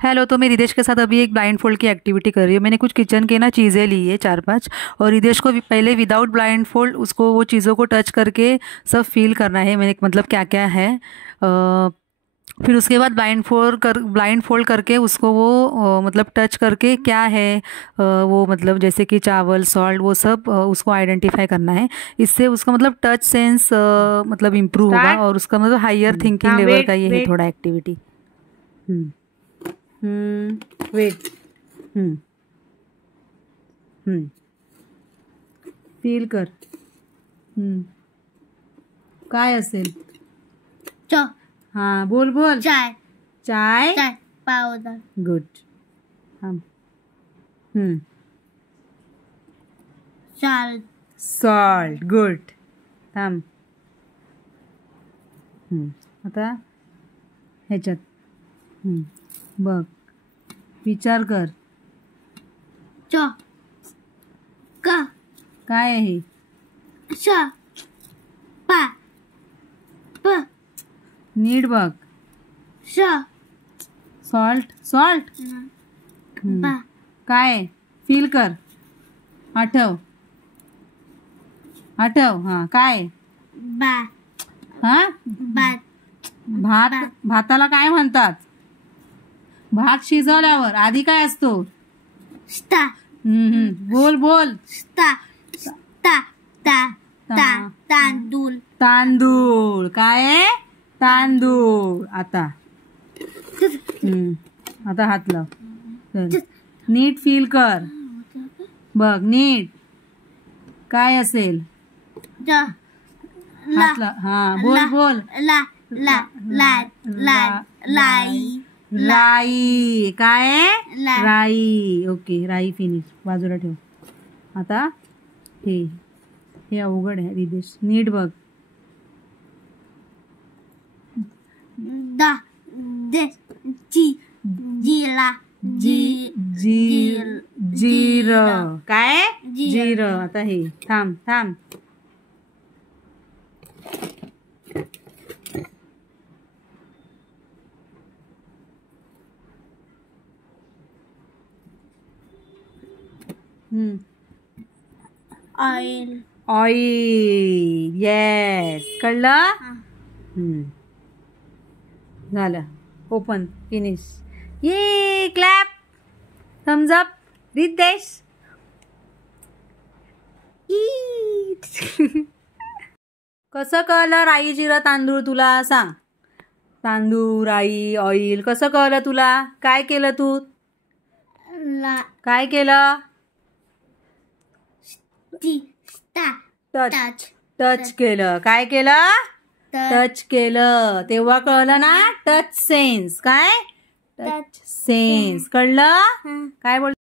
Hello. तो मैं रिदेश के साथ अभी एक ब्लाइंड फोल्ड की एक्टिविटी कर रही हूँ। मैंने कुछ किचन के ना चीज़ें ली है 4-5, और रिदेश को पहले विदाउट ब्लाइंड फोल्ड उसको वो चीज़ों को टच करके सब फील करना है मैंने मतलब क्या क्या है। फिर उसके बाद ब्लाइंड फोल्ड करके उसको वो मतलब टच करके क्या है वो मतलब जैसे कि चावल सॉल्ट वो सब उसको आइडेंटिफाई करना है। इससे उसका मतलब टच सेंस मतलब इम्प्रूव होगा और उसका मतलब हायर थिंकिंग लेवल का ये है थोड़ा एक्टिविटी। वेट। फील कर। काय असेल? हाँ बोल बोल। चाय चाय चाय powder good. Salt salt good. थांब। आता ह्याच्यात बघ विचार कर च का काय आहे? श पा प नीट बघ। श सॉल्ट सॉल्ट बा काय फील कर। आठव आठव हा काय? बा हा भात भात भाताला काय म्हणतात? भात शिजवल्यावर आधी काय असतो? स्टा बोल बोल। स्टा ता ता ता तांदूळ तांदूळ काय आहे? तांदूळ। आता आता हात लाव। चल नीट फील कर बघ नीट काय असेल? हात लाव। हा बोल बोल। ला ला ला ला लाई राई काय आहे? ला. राई। ओके राई फिनिश बाजूला ठेव। आता हे अवघड आहे रिदेश नीट बघ। दा दे जी जिला जी जिरं काय? जिरं। आता हे थांब थांब। ऑइल ऑइल येस कळलं? झालं ओपन फिनिश। ये क्लॅप थम्स अप रिदेश। कसं कळलं राई जिरं तांदूळ तुला सांग? तांदूळ राई ऑइल कसं कळलं तुला? काय केलं तू? ला काय केलं? टच टच केलं। काय केलं? टच केलं तेव्हा कळलं ना टच सेन्स। काय? टच सेन्स कळलं? काय बोल